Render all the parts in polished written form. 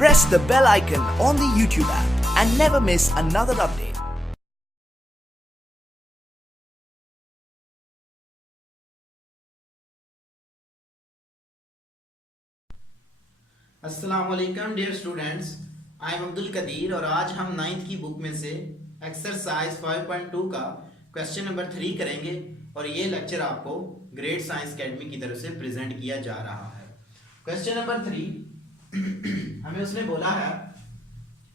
press the bell icon on the YouTube app and never miss another update. अस्सलामुअलैकुम dear students, I am Abdul Qadir और आज हम 9th की book में से एक्सरसाइज 5.2 का क्वेश्चन नंबर 3 करेंगे और ये लेक्चर आपको ग्रेट साइंस एकेडमी की तरफ से प्रेजेंट किया जा रहा है। क्वेश्चन नंबर 3 हमें उसने बोला है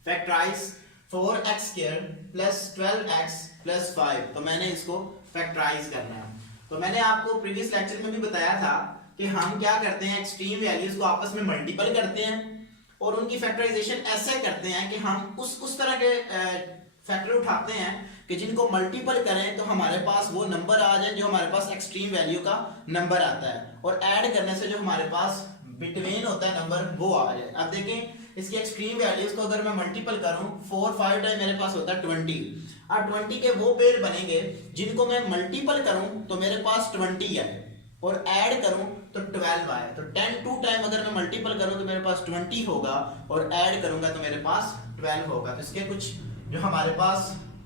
factorise 4x² plus 12x plus 5। तो मैंने इसको फैक्टराइज करना है। तो मैंने आपको प्रीवियस लेक्चर में भी बताया था कि हम क्या करते हैं, एक्सट्रीम वैल्यूज को आपस में मल्टीपल करते हैं और उनकी फैक्टराइजेशन ऐसे करते हैं कि हम उस तरह के फैक्टर उठाते हैं कि जिनको मल्टीपल करें तो हमारे पास वो नंबर आ जाए जो हमारे पास एक्सट्रीम वैल्यू का नंबर आता है, और ऐड करने से जो हमारे पास बिटवीन होता है नंबर वो आ जाए। अब देखें इसकी एक्सट्रीम वैल्यूज को अगर मैं मल्टीपल करूं 4 5 टाइम मेरे पास होता है 20। अब 20 के वो पेयर बनेंगे जिनको मैं मल्टीपल करूं तो मेरे पास 20 है और ऐड करूं तो 12 आए। तो 10 2 टाइम अगर मैं मल्टीपल करूं तो मेरे पास 20 होगा और ऐड करूंगा तो मेरे पास 12 होगा। तो इसके कुछ जो हमारे पास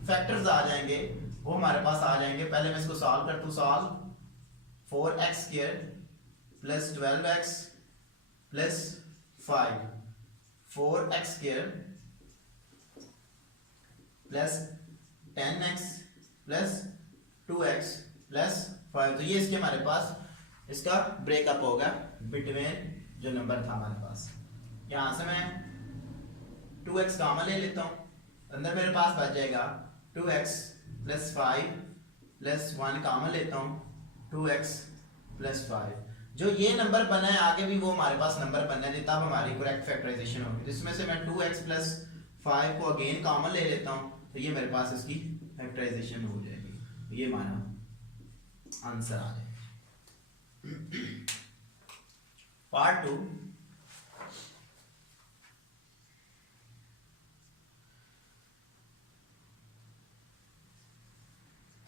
फैक्टर्स आ जाएंगे वो हमारे पास आ जाएंगे। पहले मैं इसको सॉल्व करता हूं। Solve 4x² plus 12x plus 5, 4x² plus 10x plus 2x plus 5। तो ये इसके हमारे पास इसका ब्रेकअप होगा बिटवीन जो नंबर था हमारे पास। यहां से मैं 2x कॉमन ले लेता हूं, अंदर मेरे पास बच जाएगा 2x प्लस 5 प्लस 1 कॉमन लेता हूं 2x प्लस 5। जो ये नंबर बना है आगे भी वो हमारे पास नंबर बनने थे, तब हमारी करेक्ट फैक्टराइजेशन होगी। तो इसमें से मैं 2x प्लस 5 को अगेन कॉमन ले लेता हूं तो ये मेरे पास इसकी फैक्टराइजेशन हो जाएगी। ये हमारा आंसर आ जाएगा। Part 2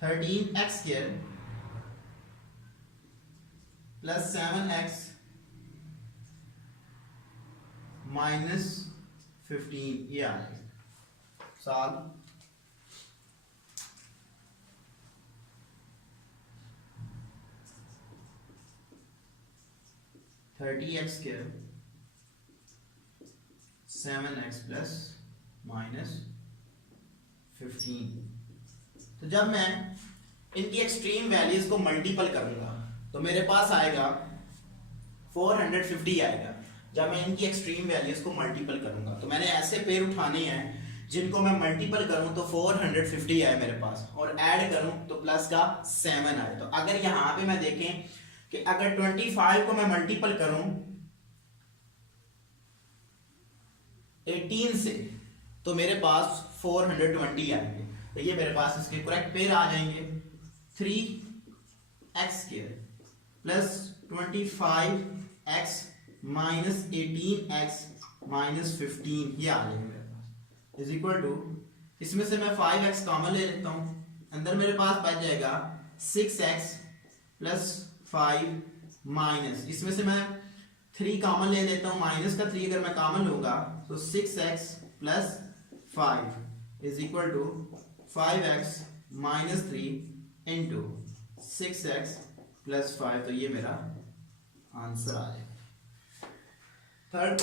13x² plus 7x minus 15 ये आ जाएगा। Solve 30x² 7x plus minus 15। तो जब मैं इनकी एक्सट्रीम वैल्यूज को मल्टीपल करूंगा तो मेरे पास आएगा 450 आएगा। जब मैं इनकी एक्सट्रीम वैल्यूज को मल्टीपल करूंगा तो मैंने ऐसे पेयर उठाने हैं जिनको मैं मल्टीपल करूं तो 450 आए मेरे पास और ऐड करूं तो प्लस का 7 आए। तो अगर यहां पे मैं देखें कि अगर 25 को मैं मल्टीपल करूं 18 से तो मेरे पास 420 आएंगे। तो ये मेरे पास इसके करेक्ट पेयर आ जाएंगे। 3x² plus 25x minus 18x minus 15 ये आ जाएंगे मेरे पास इज इक्वल टू, इसमें से मैं 5x कॉमन ले लेता हूं, अंदर मेरे पास बच जाएगा 6x प्लस 5 माइनस, इसमें से मैं 3 कॉमन ले लेता हूं, माइनस का 3 अगर मैं कॉमन लूंगा तो 6x plus 5 is equal to 5x minus 3 into 6x plus 5। तो ये मेरा आंसर आ जाएगा। थर्ड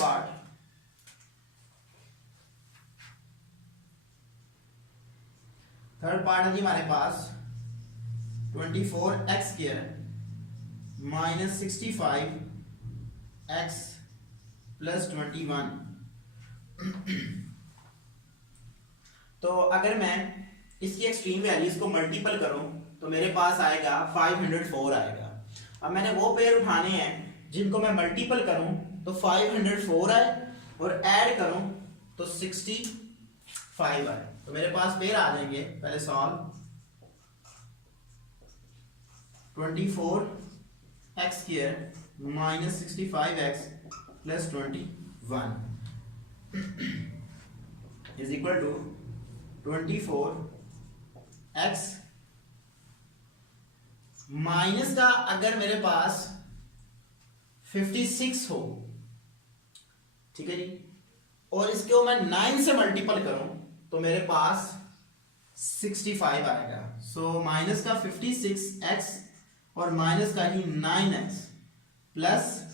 पार्ट है जी हमारे पास 24x² माइनस 65x प्लस 21। तो अगर मैं इसकी एक्सट्रीम वैल्यूज को मल्टीपल करूं तो मेरे पास आएगा 504 आएगा। अब मैंने वो पेयर उठाने हैं जिनको मैं mल्टीपल करूं तो 504 आए और ऐड करूं तो 65 आए। तो मेरे पास पेयर आ जाएंगे। पहले solve 24x² minus 65x plus 21 is equal to 24x minus का अगर मेरे पास 56 हो, ठीक है जी, और इसको मैं 9 से मल्टीपल करूं तो मेरे पास 65 आएगा। सो माइनस का 56x और माइनस का ही 9x प्लस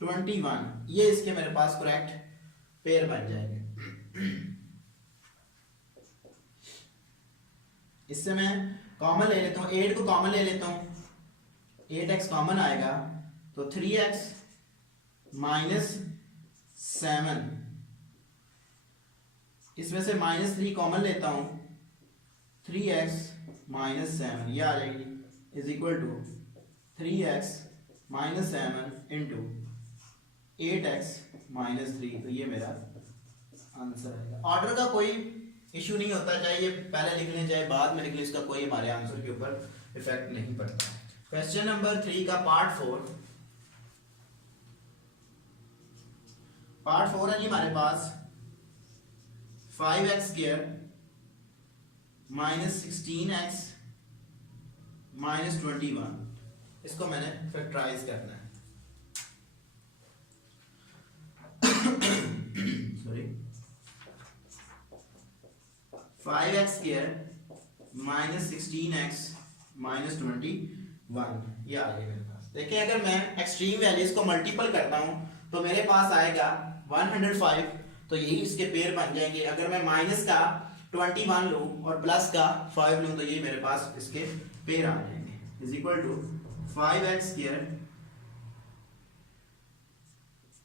21, ये इसके मेरे पास करेक्ट पेयर बन जाएंगे। इससे मैं कॉमन ले लेता हूं, 8 को कॉमन ले लेता हूं, 8x कॉमन आएगा तो 3x माइनस 7, इसमें से -3 कॉमन लेता हूं, 3x माइनस 7 ये आ जाएगी is equal to 3x minus 7 into 8x minus 3, तो ये मेरा आंसर आएगा। ऑर्डर का कोई इशू नहीं होता, चाहे ये पहले लिख लें चाहे बाद में लिख लें, इसका कोई हमारे आंसर के ऊपर इफेक्ट नहीं पड़ता। क्वेश्चन नंबर 3 का पार्ट 4 है जी हमारे पास 5x square minus 16x minus 21, इसको मैंने फैक्टराइज करना है। Sorry 5x square minus 16x minus 21, ये आ गया मेरे पास। देखिए अगर मैं एक्सट्रीम वैल्यूज को मल्टीपल करता हूं तो मेरे पास आएगा 105, तो यही इसके पेयर बन जाएंगे। अगर मैं माइनस का 21 लूं और प्लस का 5 लूं तो ये मेरे पास इसके पेयर आ जाएंगे is equal to 5x square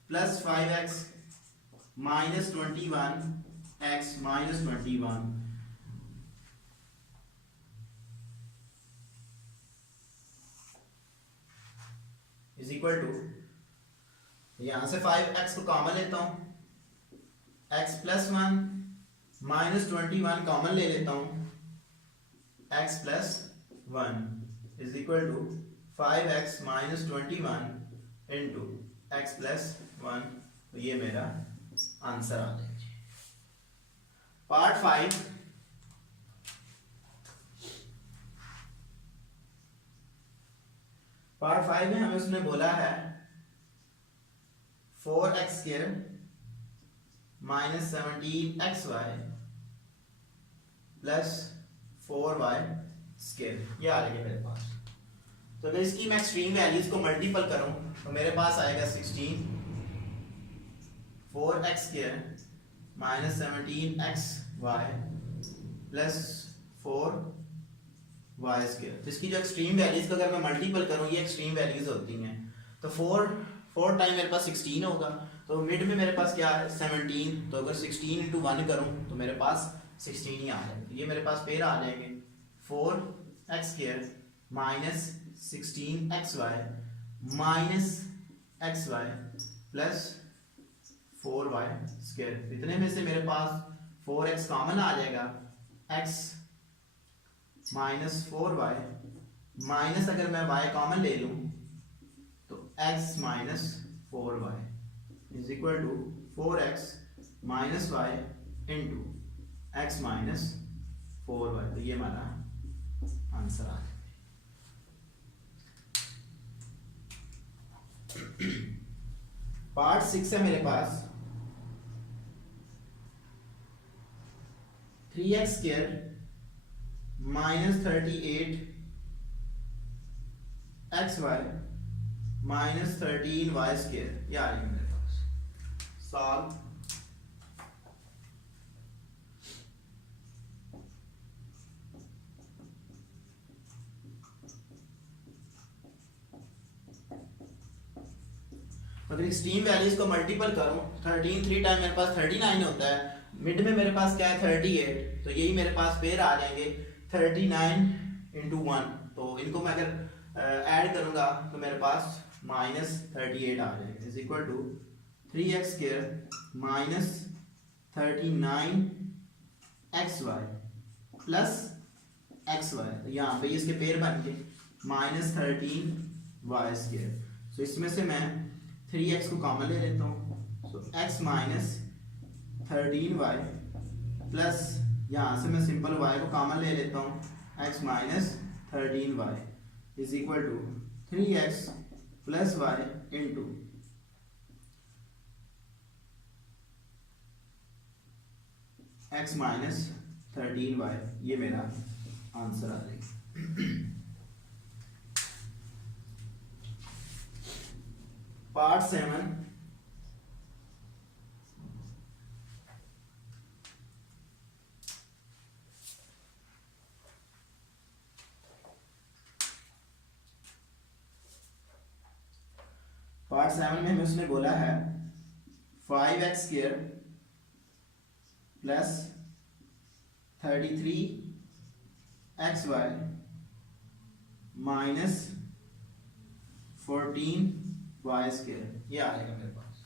plus 5x minus 21x minus 21 is equal to, यहां से 5x को कॉमन लेता हूं, x प्लस 1 माइनस 21 कॉमन ले लेता हूं, x plus 1 is equal to 5x minus 21 into x plus 1, तो ये मेरा आंसर आ जाएगा। पार्ट 5 में हमें उसने बोला है 4x square minus 17xy plus 4y square, ये आ जाएगा मेरे पास। तो अगर इसकी मैं एक्सट्रीम वैल्यूज को मल्टीपल करूं तो मेरे पास आएगा 16, 4x square minus 17xy plus 4y square. तो इसकी जो एक्सट्रीम वैल्यूज को अगर मैं मल्टीपल करूं, ये एक्सट्रीम वैल्यूज होती हैं, तो 4 टाइम मेरे पास 16 होगा, तो मिड में मेरे पास क्या है 17, तो अगर 16 इंटू 1 करूं तो मेरे पास 16 ही आ जाएगा। ये मेरे पास पेयर आ जाएंगे 4x square minus 16xy minus xy plus 4y square. इतने में से मेरे पास 4x कॉमन आ जाएगा, x माइनस 4y माइनस अगर मैं y कॉमन ले लूं तो x minus 4y is equal to 4x minus y into x minus 4y, तो ये हमारा आंसर आ जाएगा। पार्ट 6 है मेरे पास 3x square minus 38xy minus 13y square, ये आ रही है मेरे पास। सॉल्व अगर एक्सट्रीम वैल्यूज को मल्टीपल करूं 13 3 टाइम मेरे पास 39 होता है, मिड में मेरे पास क्या है 38, तो यही मेरे पास पेयर आ जाएंगे 39 इंटू 1, तो इनको मैं अगर ऐड करूंगा तो मेरे पास माइनस 38 आ जाएगा is equal to 3x square minus 39xy plus xy, तो यहाँ पे इसके पेयर बन के माइनस 13y स्क्वायर। तो इसमें से मैं 3x को कॉमन ले लेता हूँ, सो x माइनस 13y प्लस यहाँ से मैं सिंपल y को कॉमन ले लेता हूँ, x minus 13y is equal to 3x plus y into x minus 13y, ये मेरा आंसर आ जाएगा। पार्ट 7, में हमें उसने बोला है 5x² plus 33xy minus 14y², ये आ जाएगा मेरे पास।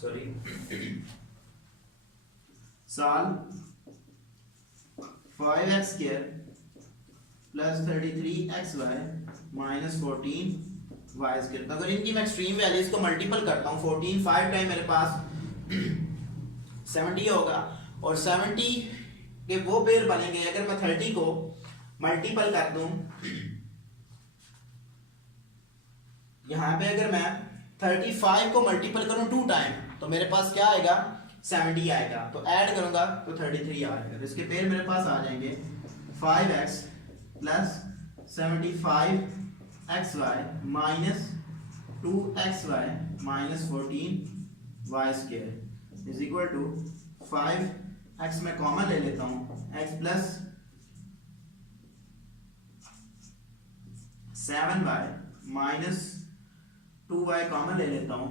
सॉरी, साल 5x² plus 33xy minus 14y²। तो अगर इनकी मैं एक्सट्रीम वैल्यूज को मल्टीपल करता हूँ, 14 5 टाइम मेरे पास 70 होगा, और 70 के वो पेयर बनेंगे अगर मैं 30 को मल्टीपल कर दूं। यहां पे अगर मैं 35 को मल्टीपल करूं 2 टाइम, तो मेरे पास क्या आएगा, 70 आएगा। तो ऐड करूंगा तो 33 आ जाएगा। इसके पेयर मेरे पास आ जाएंगे 5x plus 75xy minus 2xy minus 14y² is equal to 5x में कॉमन ले लेता हूं, x plus 7y minus 2y common ले लेता हूं,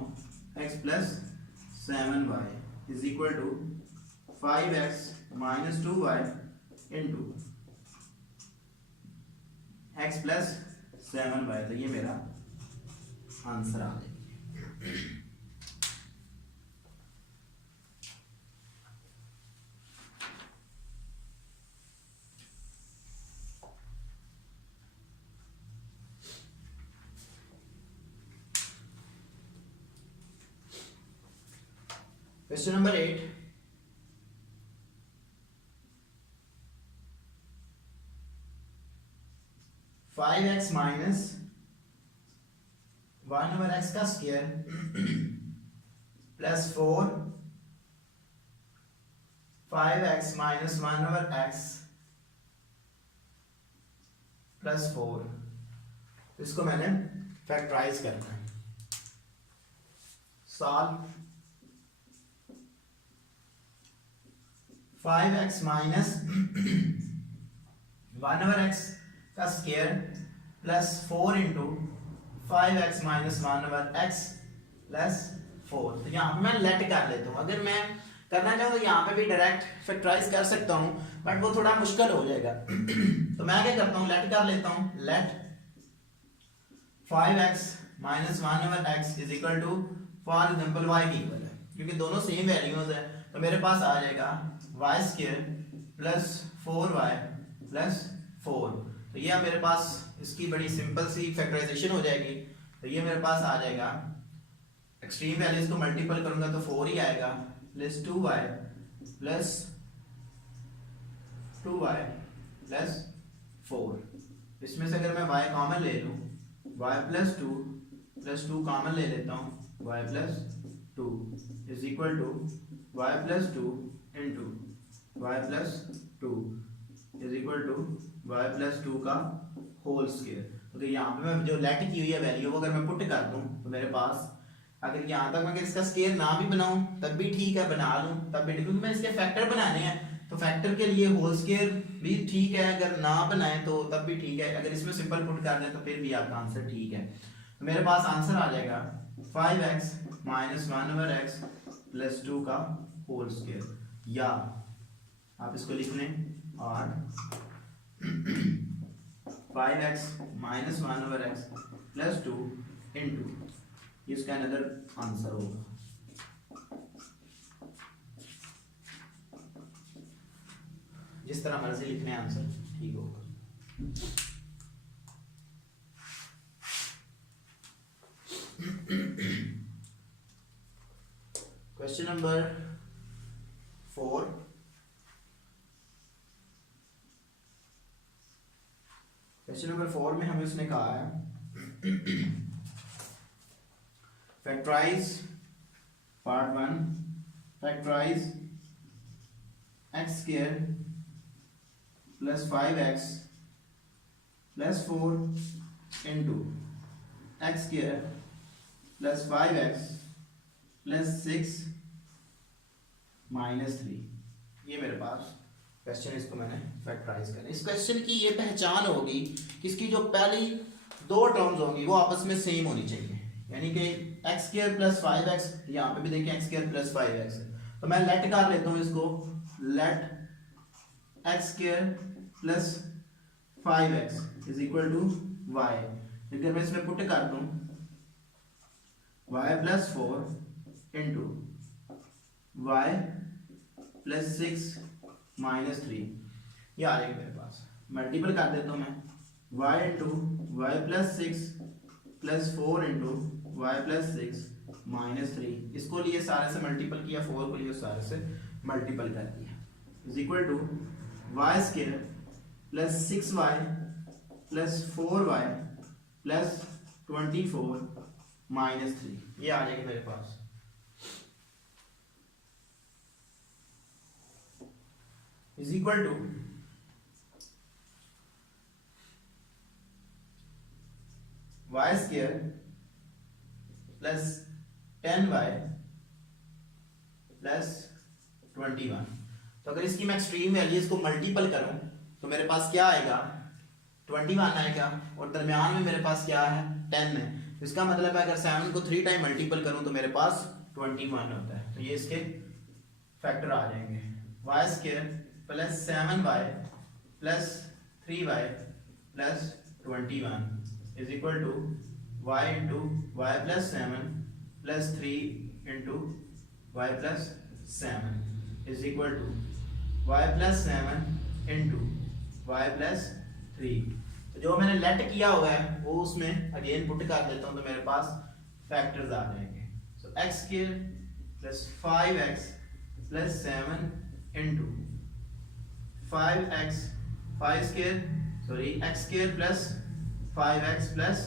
x plus 7y is equal to 5x minus 2y into x plus 7y। तो ये मेरा आंसर आ जाएगा। Question number 8. Five x minus 1/x का square plus 4 5x minus 1/x plus 4। इसको मैंने फैक्टराइज करना है। सॉल्व 5x माइनस 1/x का square plus 4 into 5x minus 1/x plus 4। तो यहाँ पे मैं लेट कर लेता हूँ। अगर मैं करना चाहूँ तो यहाँ पे भी डायरेक्ट फैक्टराइज कर सकता हूँ, बट वो थोड़ा मुश्किल हो जाएगा। तो मैं क्या करता हूँ, लेट कर लेता हूँ। Let 5x minus 1/x is equal to, for example y की इक्वल है, क्योंकि दोनों सेम वैल्यूज है। तो मेरे पास आ जाएगा y² प्लस 4y प्लस 4। तो ये मेरे पास इसकी बड़ी सिंपल सी फैक्टराइजेशन हो जाएगी। तो ये मेरे पास आ जाएगा, एक्सट्रीम वैल्यूज को मल्टीपल करूंगा तो 4 ही आएगा, plus 2y plus 2y plus 4। इसमें से अगर मैं y कॉमन ले लूं, y प्लस 2 कॉमन ले लेता हूं, y plus 2 is equal to y plus 2 into y plus 2 is equal to y plus 2 का होल स्क्वायर। तो यहाँ पे मैं जो लेट की हुई है वैल्यू वो अगर मैं पुट कर दूं तो मेरे पास, अगर यहाँ तक मैं इसका स्क्वायर ना भी बनाऊं तब भी ठीक है, बना लूं तब भी ठीक, क्योंकि मैं इसके फैक्टर बनाने हैं। तो फैक्टर के लिए होल स्क्वायर भी ठीक है, अगर ना बनाए तो तब भी ठीक है। अगर इसमें सिंपल पुट कर दें तो फिर भी आपका आंसर ठीक है। तो मेरे पास आंसर आ जाएगा 5x माइनस 1/x प्लस 2 का होल स्क्वायर, या आप इसको लिख लें और 5x minus 1/x plus 2 into, इसका अनदर आंसर होगा। जिस तरह मर्जी लिखने आंसर ठीक होगा। Question number 4। क्वेश्चन नंबर 4 में हमें उसने कहा है factorise part 1, factorise x square plus 5x plus 4 into x square plus 5x plus 6 minus 3। ये मेरे पास क्वेश्चन, इसको मैंने फैक्टराइज करना। इस क्वेश्चन की ये पहचान होगी कि इसकी जो पहली दो टर्म्स होंगी वो आपस में सेम होनी चाहिए, यानी कि एक्स स्क्वायर प्लस 5x, यहाँ पे भी देखें एक्स स्क्वायर प्लस 5x है, तो मैं लेट कर लेता हूँ इसको, let x square plus 5x is equal to y। अगर मैं इसमें पुट कर दूं y plus 4 into y plus 6 minus 3, ये आ जाएगा मेरे पास। मल्टीपल कर देता हूँ मैं, y into y plus 6 plus 4 into y plus 6 minus 3, इसको लिए सारे से मल्टीपल किया, 4 को लिए सारे से मल्टीपल कर दिया, is equal to y square plus 6y plus 4y plus 24 minus 3, ये आ जाएगी मेरे पास। Is equal to y square plus 10y plus 21। तो अगर इसकी मैं एक्सट्रीम वैल्यू इसको मल्टीपल करूं तो मेरे पास क्या आएगा, 21 आएगा, और दरमियान में मेरे पास क्या है, 10 है। इसका मतलब है अगर 7 को 3 टाइम मल्टीपल करूं तो मेरे पास 21 होता है। तो ये इसके फैक्टर आ जाएंगे, y square plus 7y plus 3y plus 21 is equal to y into y plus 7 plus 3 into y plus 7 is equal to y plus 7 into y plus 3। तो जो मैंने लेट किया हुआ है वो उसमें अगेन पुट कर देता हूँ, तो मेरे पास फैक्टर्स आ जाएंगे। So x square plus 5x plus 7 into 5x 5 square sorry x square plus 5x plus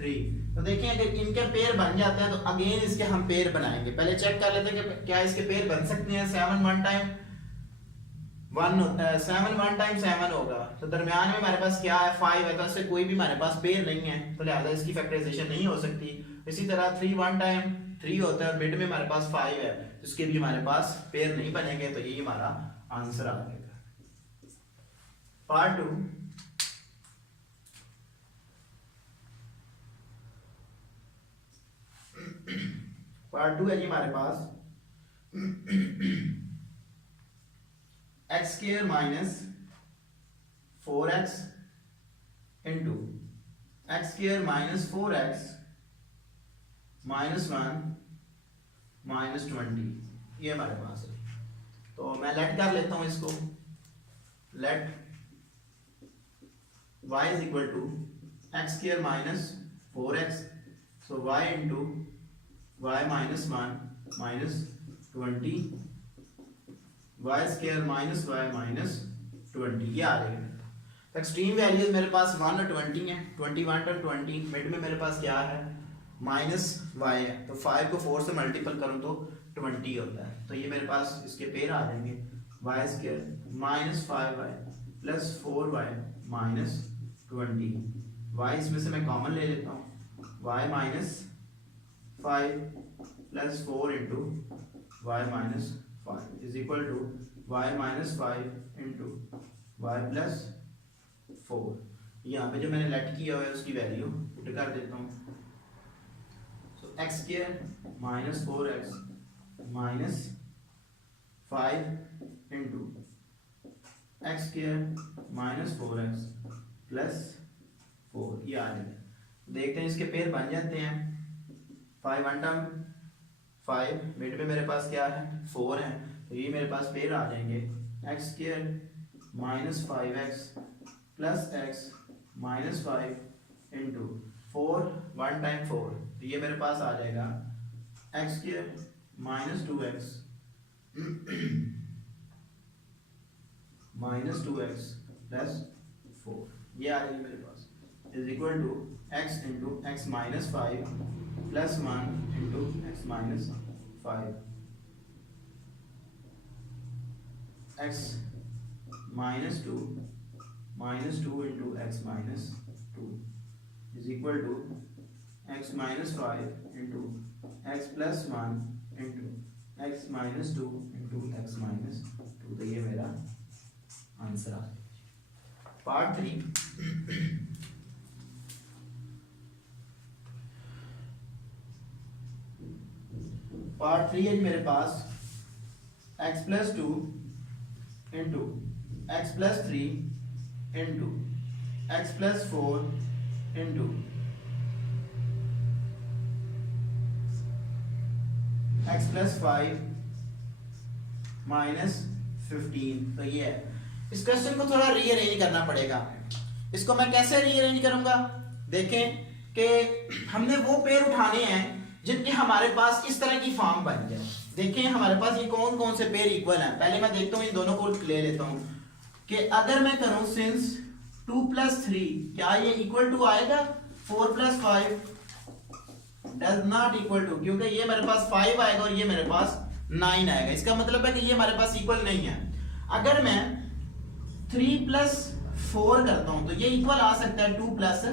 3। तो देखिए अगर इनके पेयर बन जाते हैं तो अगेन इसके हम पेयर बनाएंगे। पहले चेक कर लेते हैं कि क्या इसके पेयर बन सकते हैं। 7 वन टाइम 1 होता है, 7 वन टाइम 7 होगा, तो दरमियान में हमारे पास क्या है, 5 है, तो इससे कोई भी हमारे पास पेयर नहीं है, तो लिहाजा इसकी फैक्टराइजेशन नहीं हो सकती। इसी तरह 3 वन टाइम 3 होता है और मिड में हमारे पास 5 है, तो इसके भी हमारे पास पेयर नहीं बनेंगे, तो यही हमारा आंसर आ जाएगा। पार्ट 2, पार्ट 2 है जी हमारे पास x square minus 4x into x square minus 4x minus 1 minus 20, ये हमारे पास है। तो मैं लेट कर लेता हूं इसको, let y is equal to x square minus 4x, so y into y minus 1 minus 20 y square minus y minus 20, ये आ जाएगा। एक्सट्रीम वैल्यूज मेरे पास 1 और 20 है, 21 और 20, मिड में मेरे पास क्या है, माइनस वाई है, तो 5 को 4 से मल्टीपल करूं तो 20 होता है, तो ये मेरे पास इसके पेयर आ जाएंगे, y square minus 5y plus 4y minus 20, y इसमें से मैं कॉमन ले लेता हूँ, y minus 5 plus 4 into y minus 5 is equal to वाई माइनस 5 इंटू वाई प्लस 4। यहाँ पे जो मैंने लेट किया हुआ है उसकी वैल्यू पुट कर देता हूँ, so x square minus 4x minus 5 into x square minus 4x plus 4, ये आ जाएगा। देखते हैं इसके पेयर बन जाते हैं। 5 वन टर्म 5, मिड में मेरे पास क्या है, 4 है, तो ये मेरे पास पेयर आ जाएंगे, x square minus 5x plus x minus 5 into 4 one time 4, तो ये मेरे पास आ जाएगा x square minus 2x minus 2x plus 4, ये आ जाएगी मेरे पास। Is equal to x into x minus 5 plus 1 into x minus 5 x minus 2 into x minus 2 is equal to x minus 5 into x plus 1 into x minus 2 into x minus 2। तो ये मेरा answer आ गया। Part 3 है मेरे पास x plus 2 into x plus 3 into x plus 4 into x plus 5 minus 15। तो ये है। इस क्वेश्चन को थोड़ा रीअरेंज करना पड़ेगा। इसको मैं कैसे रीअरेंज करूंगा? देखें कि हमने वो पेयर उठाने हैं जिनके हमारे पास इस तरह की फॉर्म बन जाए। देखें हमारे पास ये कौन कौन से पेयर इक्वल हैं। पहले मैं देखता हूँ, इन दोनों को ले लेता हूँ कि अगर मैं करूँ सिंस 2 plus 3 क्या ये इक्वल टू आएगा 4 plus 5 does not equal to, क्योंकि ये मेरे पास 5 आएगा और ये मेरे पास 9 आएगा। इसका मतलब है कि ये हमारे पास इक्वल नहीं है। अगर मैं 3 plus 4 करता हूं तो ये इक्वल आ सकता है 2 plus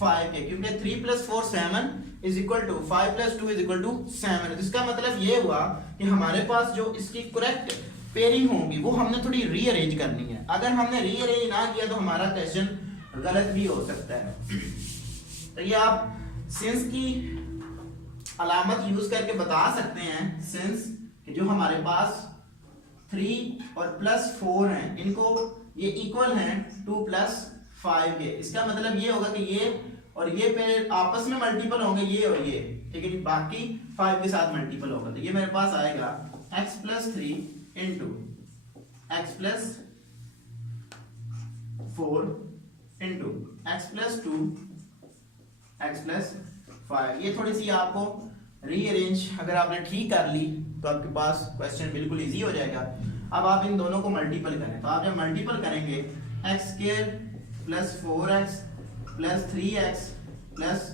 5 के, क्योंकि 3 plus 4 7 is equal to 5 plus 2 is equal to 7। इसका मतलब ये हुआ कि हमारे पास जो इसकी करेक्ट पेयरिंग होगी वो हमने थोड़ी रीअरेंज करनी है। अगर हमने रीअरेंज ना किया तो हमारा क्वेश्चन गलत भी हो सकता है। तो ये आप सिंस की अलामत यूज करके बता सकते हैं सिंस कि जो हमारे पास 3 और प्लस 4 हैं इनको ये इक्वल हैं 2 plus 5 के। इसका मतलब ये होगा कि ये और ये पेयर आपस में मल्टीपल होंगे, ये और ये, ठीक है, बाकी 5 के साथ मल्टीपल होगा। तो ये मेरे पास आएगा x plus 3 into x plus 4 into x plus 2 x plus 5। ये थोड़ी सी आपको रीअरेंज अगर आपने ठीक कर ली तो आपके पास क्वेश्चन बिल्कुल इजी हो जाएगा। अब आप इन दोनों को मल्टीपल करें, तो आप जब मल्टीपल करेंगे x square plus 4x plus 3x plus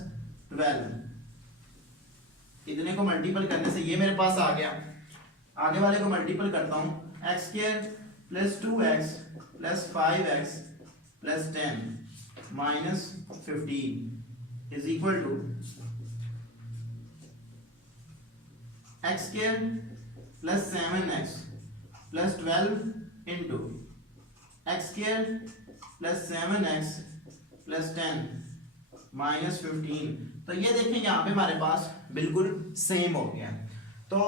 12, इतने को मल्टीपल करने से ये मेरे पास आ गया। आगे वाले को मल्टीपल करता हूं, x square plus 2x plus 5x plus 10 minus 15 is equal to x square plus 7x plus 12 into x square plus 7x plus 10 minus 15। तो ये देखें यहाँ पे हमारे पास बिल्कुल सेम हो गया। तो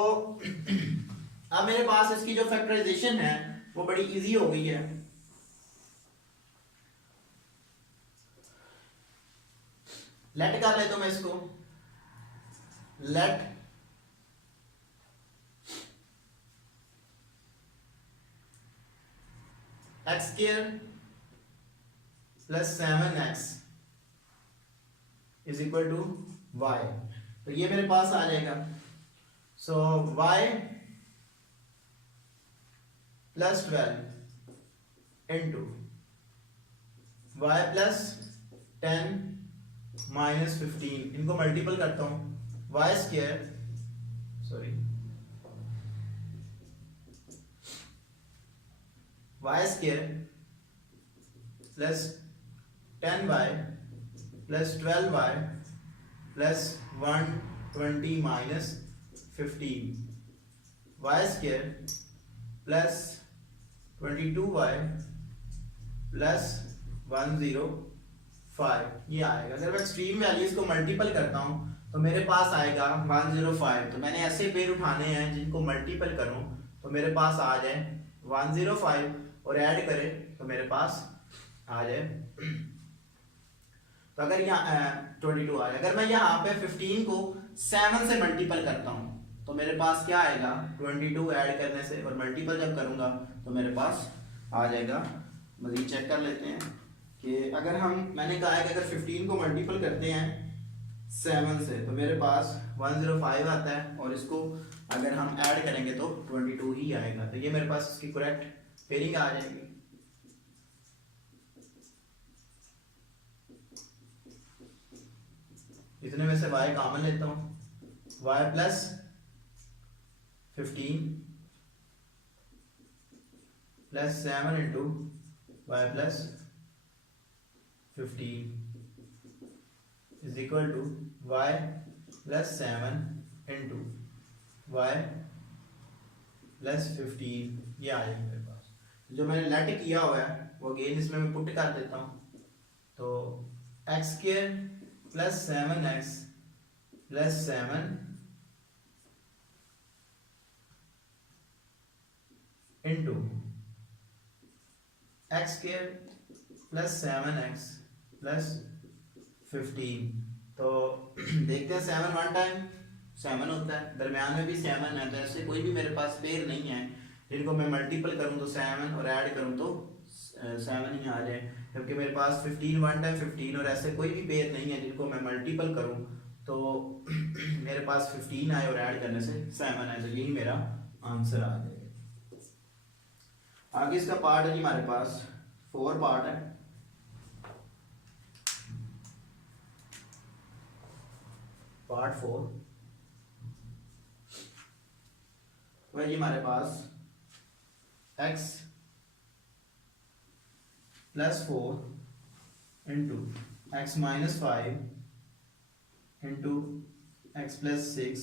अब मेरे पास इसकी जो फैक्टराइजेशन है वो बड़ी इजी हो गई है। लेट कर लेता हूं मैं इसको, let x square plus 7x is equal to y। तो ये मेरे पास आ जाएगा। So y plus 12 into y plus 10 minus 15, इनको मल्टीपल करता हूं, y square y square plus 10y plus 12y plus 120 minus 15, y square plus 22y plus 105। ये आएगा। अगर मैं एक्सट्रीम वैल्यूज को मल्टीपल करता हूं तो मेरे पास आएगा 105। तो मैंने ऐसे पेयर उठाने हैं जिनको मल्टीपल करूं तो मेरे पास आ जाए 105 और ऐड करें तो मेरे पास आ जाए, तो अगर यहाँ 22 आए, अगर मैं यहाँ पे 15 को 7 से मल्टीपल करता हूँ तो मेरे पास क्या आएगा 22 ऐड करने से, और मल्टीपल जब करूँगा तो मेरे पास आ जाएगा। मज़ीद चेक कर लेते हैं कि अगर मैंने कहा है कि अगर 15 को मल्टीपल करते हैं 7 से तो मेरे पास 105 आता है, और इसको अगर हम ऐड करेंगे तो 22 ही आएगा। तो ये मेरे पास इसकी करेक्ट पेयरिंग आ जाएगी। इतने में से y कॉमन लेता हूँ, y plus 15 plus 7 into y plus 15 is equal to y plus 7 into y plus 15। ये आ जाएगी मेरे पास। जो मैंने लेट किया हुआ है वो अगेन इसमें मैं पुट कर देता हूँ। तो x square plus 7x plus 7 into x square plus 7x plus 15। तो देखते हैं 7 वन टाइम 7 होता है, दरम्यान में भी 7 है, तो ऐसे कोई भी मेरे पास पेयर नहीं है जिनको मैं मल्टीपल करूं तो 7 और ऐड करूं तो 7 ही आ जाए, जबकि मेरे पास 15 वन टाइम 15 और ऐसे कोई भी पेयर नहीं है जिनको मैं मल्टीपल करूं तो मेरे पास 15 आए और ऐड करने से 7 आए, तो यही मेरा आंसर आ जाएगा। आगे इसका पार्ट है जी हमारे पास 4 पार्ट है। पार्ट 4 वह जी हमारे पास x plus 4 into x minus 5 into x plus 6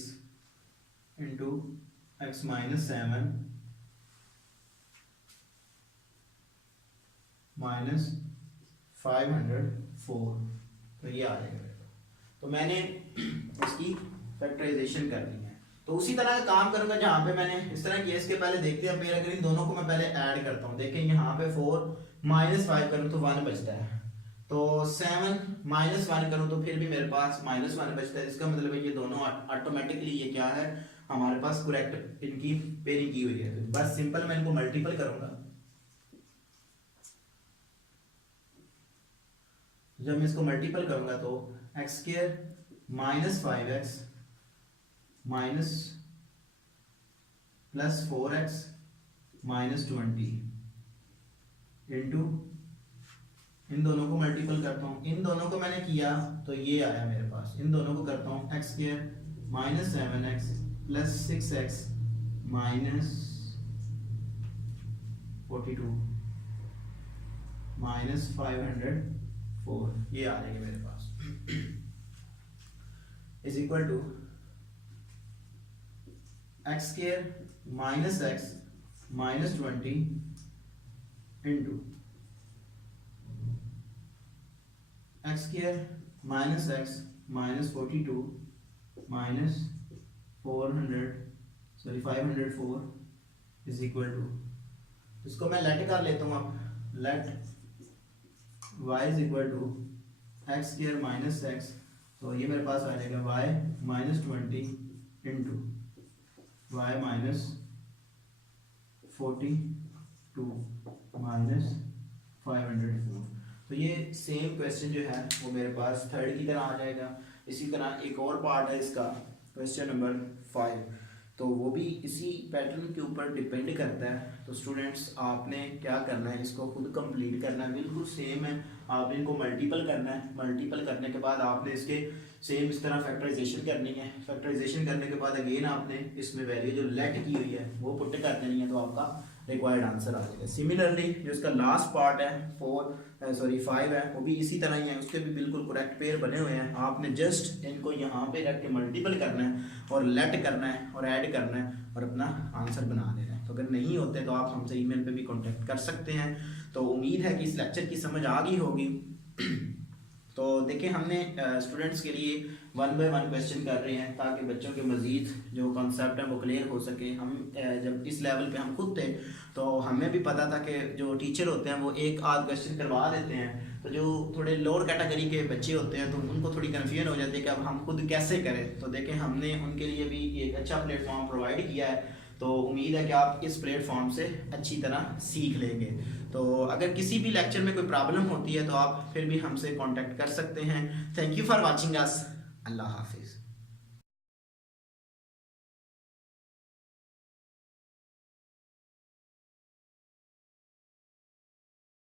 into x minus 7 minus 504। तो ये आ जाएगा। तो मैंने इसकी फैक्टराइजेशन कर ली है। तो उसी तरह का काम करूंगा जहां पे मैंने इस तरह किया। इसके पहले देखते हैं, अगर इन दोनों को मैं पहले ऐड करता हूं। देखें यहाँ पे 4 माइनस 5 करूं तो 1 बचता है, तो 7 माइनस 1 करूं तो फिर भी मेरे पास माइनस 1 बचता है। इसका मतलब है ये दोनों ऑटोमेटिकली ये क्या है हमारे पास करेक्ट इनकी पेयरिंग की हुई है। तो बस सिंपल मैं इनको मल्टीपल करूंगा। जब मैं इसको मल्टीपल करूंगा तो x square minus 5x minus plus 4x minus 20 into इन दोनों को मल्टीपल करता हूं। इन दोनों को मैंने किया तो ये आया मेरे पास। इन दोनों को करता हूं x square minus 7x plus 6x minus 42 minus 504। ये आ जाएगी मेरे पास is equal to x square minus x minus 20 into x square minus x minus 42 minus 504 is equal to, इसको मैं लेट कर लेता हूँ। अब let y is equal to x square minus x, तो ये मेरे पास आ जाएगा y minus 20 into y minus 42 minus 504। तो ये सेम क्वेश्चन जो है वो मेरे पास थर्ड की तरह आ जाएगा। इसी तरह एक और पार्ट है इसका, क्वेश्चन नंबर 5, तो वो भी इसी पैटर्न के ऊपर डिपेंड करता है। तो स्टूडेंट्स आपने क्या करना है, इसको खुद कंप्लीट करना है, बिल्कुल सेम है। आप इनको मल्टीपल करना है, मल्टीपल करने के बाद आपने इसके सेम इस तरह फैक्टराइजेशन करनी है। फैक्टराइजेशन करने के बाद अगेन आपने इसमें वैल्यू जो लेट की हुई है वो पुट कर देनी है, तो आपका रिक्वायर्ड आंसर आ जाएगा। सिमिलरली जो इसका लास्ट पार्ट है 5 है, वो भी इसी तरह ही है। उसके भी बिल्कुल करेक्ट पेयर बने हुए हैं। आपने जस्ट इनको यहाँ पे रख के मल्टीपल करना है और लेट करना है और ऐड करना है और अपना आंसर बना देना है। तो अगर नहीं होते तो आप हमसे ईमेल पे भी कांटेक्ट कर सकते हैं। तो उम्मीद है कि इस लेक्चर की समझ आ गई होगी। तो देखिए हमने स्टूडेंट्स के लिए 1 बाय 1 क्वेश्चन कर रहे हैं ताकि बच्चों के मज़ीद जो कॉन्सेप्ट हैं वो क्लियर हो सके। हम जब इस लेवल पे हम खुद थे तो हमें भी पता था कि जो टीचर होते हैं वो एक आध क्वेश्चन करवा देते हैं, तो जो थोड़े लोअर कैटेगरी के बच्चे होते हैं तो उनको थोड़ी कन्फ्यूजन हो जाती है कि अब हम खुद कैसे करें। तो देखें हमने उनके लिए भी एक अच्छा प्लेटफॉर्म प्रोवाइड किया है। तो उम्मीद है कि आप इस प्लेटफॉर्म से अच्छी तरह सीख लेंगे। तो अगर किसी भी लेक्चर में कोई प्रॉब्लम होती है तो आप फिर भी हमसे कांटेक्ट कर सकते हैं। Thank you for watching us. अल्लाह हाफिज़।